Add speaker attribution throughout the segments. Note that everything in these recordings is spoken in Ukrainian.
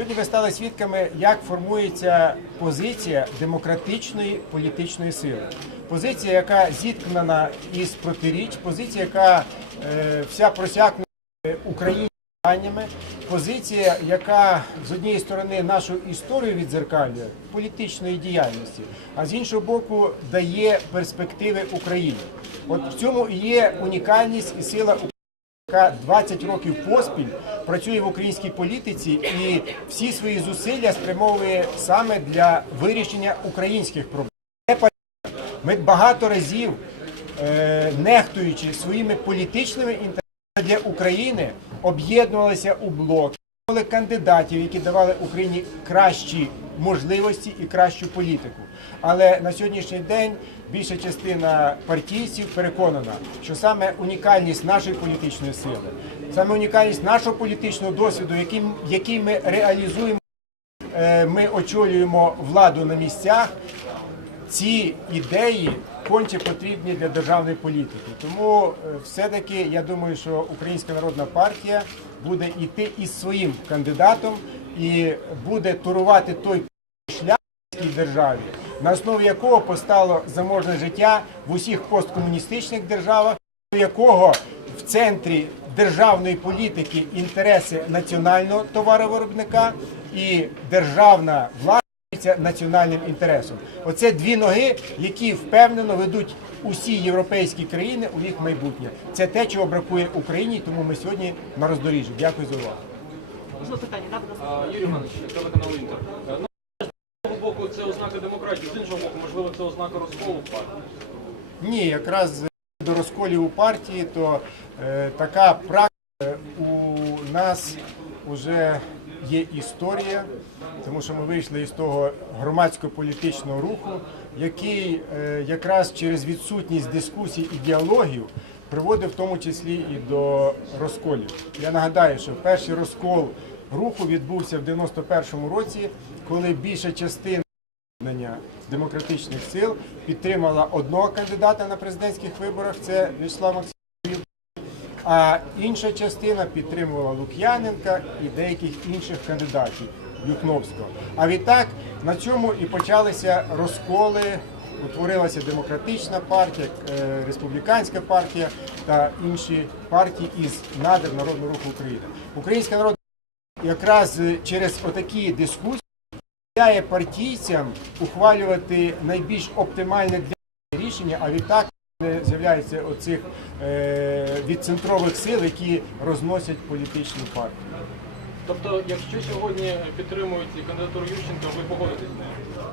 Speaker 1: Сьогодні ви стали свідками, як формується позиція демократичної політичної сили. Позиція, яка зіткнена із протиріч, позиція, яка е, вся просякнута питаннями, позиція, яка з однієї сторони нашу історію відзеркалює політичної діяльності, а з іншого боку дає перспективи України. От в цьому є унікальність і сила України яка 20 років поспіль працює в українській політиці і всі свої зусилля спрямовує саме для вирішення українських проблем. Ми багато разів, е, нехтуючи своїми політичними інтересами для України, об'єднувалися у блок, були кандидатів, які давали Україні кращі можливості і кращу політику. Але на сьогоднішній день більша частина партійців переконана, що саме унікальність нашої політичної сили, саме унікальність нашого політичного досвіду, який, який ми реалізуємо, е, ми очолюємо владу на місцях. Ці ідеї конче потрібні для державної політики. Тому е, все-таки я думаю, що Українська народна партія буде йти із своїм кандидатом і буде турувати той шлях в державі, на основі якого постало заможне життя в усіх посткомуністичних державах, у якого в центрі державної політики інтереси національного товаровиробника і державна влада національним інтересом. Оце дві ноги, які впевнено ведуть усі європейські країни у їх майбутнє. Це те, чого бракує Україні, тому ми сьогодні на роздоріжжі. Дякую за увагу.
Speaker 2: Питання,
Speaker 3: Юрій Іванович, телеканал Інтер. Е, Ну, з одного боку, це ознака з іншого боку, можливо, це ознака розколу партії.
Speaker 1: Ні, якраз до розколів у партії, то е, така практика у нас вже є історія, тому що ми вийшли із того громадсько-політичного руху, який е, якраз через відсутність дискусій і діалогів приводив в тому числі і до розколів. Я нагадаю, що перший розкол руху відбувся в 91-му році, коли більша частина демократичних сил підтримала одного кандидата на президентських виборах, це Вячеслав Максимович, а інша частина підтримувала Лук'яненка і деяких інших кандидатів Юхновського. А відтак на цьому і почалися розколи. Утворилася демократична партія, е, республіканська партія та інші партії із надр Народного руху України. Українська народна якраз через отакі дискусії дозволяє партійцям ухвалювати найбільш оптимальне для рішення, а відтак е, з'являється оцих е, відцентрових сил, які розносять політичну партію.
Speaker 3: Тобто, якщо сьогодні підтримують кандидатуру Ющенка, ви погодитесь з нею?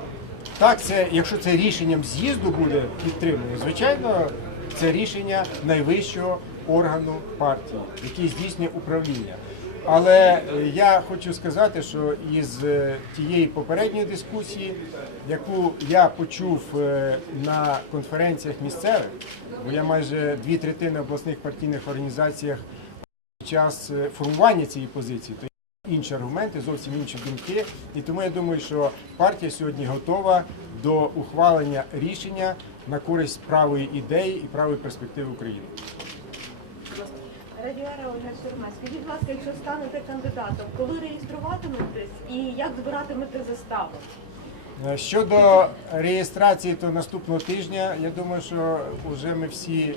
Speaker 1: Так, це якщо це рішенням з'їзду буде підтримано, звичайно, це рішення найвищого органу партії, який здійснює управління. Але я хочу сказати, що із е, тієї попередньої дискусії, яку я почув е, на конференціях місцевих, бо я майже дві третини обласних партійних організаціях під час е, формування цієї позиції, то інші аргументи, зовсім інші думки. І тому я думаю, що партія сьогодні готова до ухвалення рішення на користь правої ідеї і правої перспективи України.
Speaker 2: Радіара Ольга Шурма, скажіть, будь ласка, якщо станете кандидатом, коли реєструватиметесь і як збиратимете заставу?
Speaker 1: Е, Щодо реєстрації, то наступного тижня я думаю, що вже ми всі е,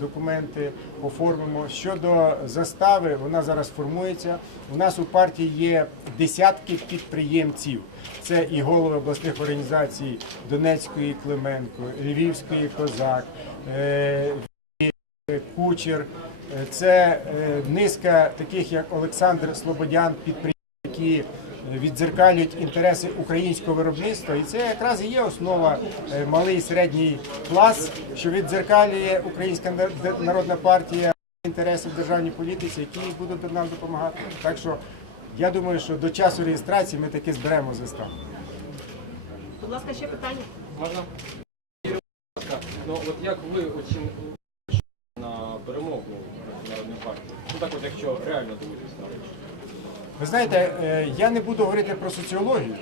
Speaker 1: документи оформимо. Щодо застави, вона зараз формується. У нас у партії є десятки підприємців. Це і голови обласних організацій Донецької Клименко, Львівської Козак, е, Кучер. Це е, низка таких, як Олександр Слободян, підприємців, які віддзеркалюють інтереси українського виробництва, і це якраз і є основа е, малий і середній клас, що віддзеркалює Українська народна партія інтереси в державній політиці, які будуть нам допомагати. Так що я думаю, що до часу реєстрації ми таки зберемо заставу.
Speaker 2: Будь ласка, ще питання.
Speaker 3: Можна? Ну от як ви оцінюєте на перемогу Народної так от, якщо реально дивитися на речі.
Speaker 1: Ви знаєте, е, я не буду говорити про соціологію,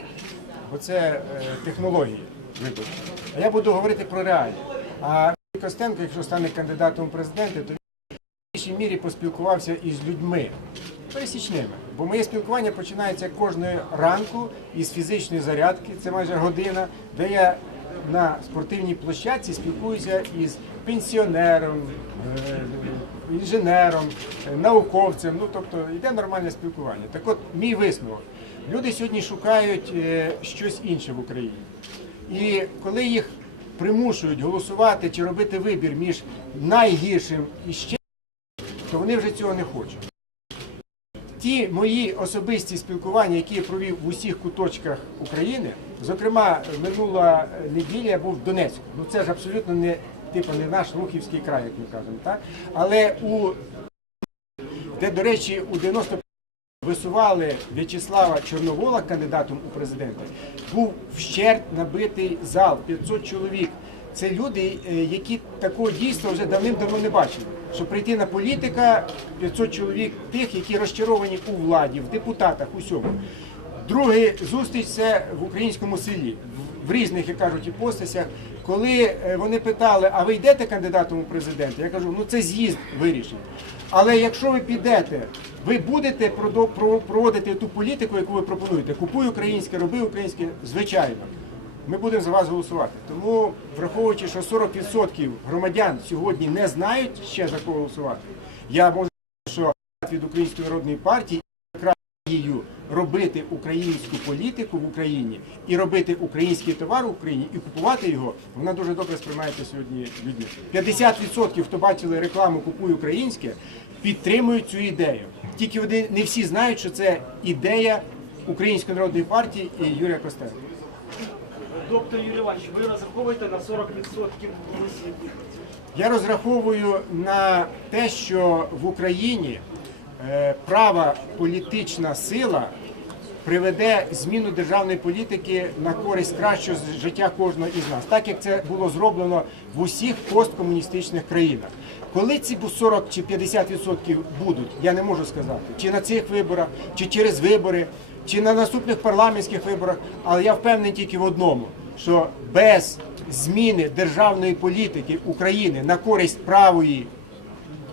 Speaker 1: бо це е, технології виборів. А я буду говорити про реалії. А Костенко, якщо стане кандидатом у президенти, то він в більшій мірі поспілкувався із людьми пересічними. Бо моє спілкування починається кожної ранку із фізичної зарядки, це майже година, де я на спортивній площадці спілкуюся із пенсіонером, е, інженером, е, науковцем. Ну тобто йде нормальне спілкування. Так от, мій висновок. Люди сьогодні шукають е, щось інше в Україні. І коли їх примушують голосувати чи робити вибір між найгіршим і ще, то вони вже цього не хочуть. Ті мої особисті спілкування, які я провів в усіх куточках України, зокрема, минула неділя я був в Донецьку. Ну це ж абсолютно не типу не наш Рухівський край, як ми кажемо, так? Але у де, до речі, у 90 висували В'ячеслава Чорновола кандидатом у президенти, був вщерть набитий зал 500 чоловік. Це люди, е, які такого дійства вже давним-давно не бачили. Щоб прийти на політика 500 чоловік тих, які розчаровані у владі, в депутатах, усьому. Друга зустріч це в українському селі, в- різних, як кажуть, іпостасях. Коли е, вони питали, а ви йдете кандидатом у президенти? Я кажу, ну це з'їзд вирішить. Але якщо ви підете, ви будете проводити ту політику, яку ви пропонуєте. Купуй українське, роби українське, звичайно. Ми будемо за вас голосувати. Тому, враховуючи, що 40% громадян сьогодні не знають ще за кого голосувати, я можу сказати, що від Української народної партії робити українську політику в Україні і робити український товар в Україні і купувати його, вона дуже добре сприймається сьогодні людьми. 50% хто бачили рекламу Купуй українське, підтримують цю ідею. Тільки вони не всі знають, що це ідея Української народної партії і Юрія Костенка.
Speaker 4: Доктор Юрій Іванович, ви розраховуєте на 40% голосів.
Speaker 1: Я розраховую на те, що в Україні права політична сила приведе зміну державної політики на користь кращого життя кожного із нас, так як це було зроблено в усіх посткомуністичних країнах. Коли ці бу- 40 чи 50% будуть, я не можу сказати, чи на цих виборах, чи через вибори, чи на наступних парламентських виборах, але я впевнений тільки в одному, що без зміни державної політики України на користь правої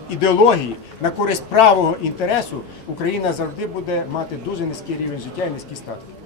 Speaker 1: ідеології, на користь правого інтересу, Україна завжди буде мати дуже низький рівень життя і низькі статки.